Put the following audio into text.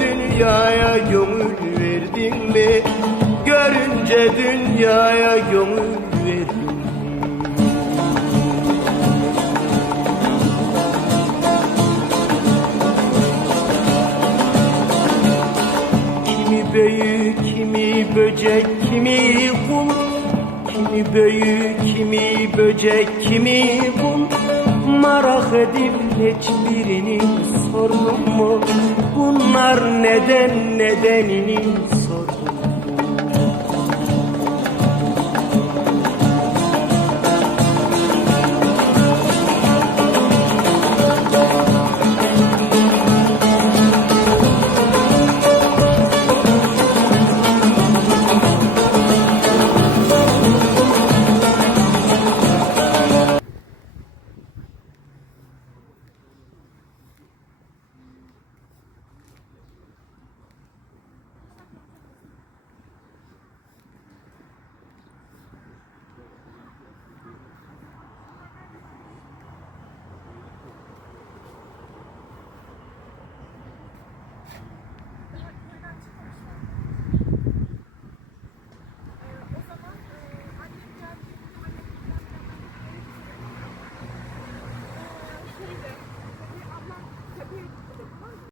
dünyaya gönül verdin mi? Görünce dünyaya gönül verdin mi? Kimi büyük, kimi böcek, kimi kum Kimi büyük, kimi böcek, kimi kum Merak edip hiçbirini sordum mu? Bunlar neden nedenini